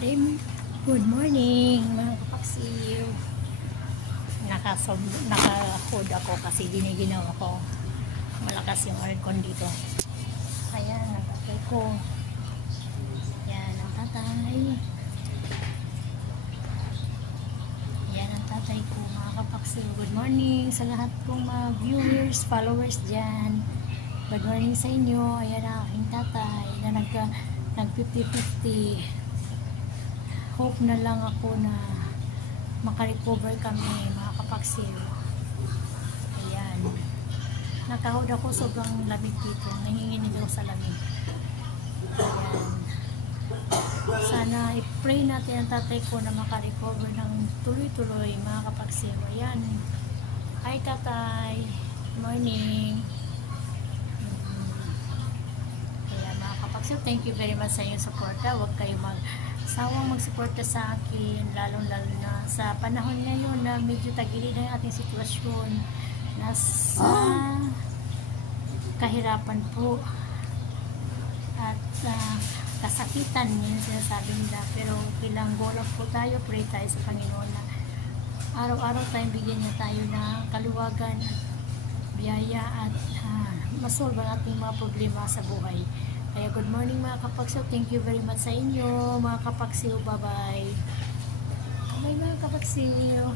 Good morning mga kapaksiw. Naka-hood ako kasi giniginaw ako. Malakas yung aircon dito. Ayan, nagtatay ko. Ayan ang tatay. Ayan ang tatay ko mga kapaksiw. Good morning sa lahat kong mga viewers, followers dyan. Good morning sa inyo. Ayan ang aking tatay na nag 50-50. Hope na lang ako na makarecover kami mga kapaksiw. Ayan. Nakahod ako, sobrang lamig dito. Nanginginig ako sa lamig. Ayan. Sana i-pray natin ang tatay ko na makarecover ng tuloy-tuloy mga kapaksiw. Ayan. Hi tatay. Morning. Ayan mga kapaksiw. Thank you very much sa inyong suporta. Huwag kayo sawang magsuporta sa akin, lalong-lalo na sa panahon ngayon na medyo tagilid ang ating sitwasyon, nasa kahirapan po at kasakitan, yun sinasabi nila, pero bilang golang po tayo, pray tayo sa Panginoon na araw-araw tayong bigyan niya tayo ng kaluwagan at biyaya at masolve ang ating mga problema sa buhay. Kaya good morning mga kapaksiw. Thank you very much sa inyo mga kapaksiw. Bye bye. Bye mga kapaksiw.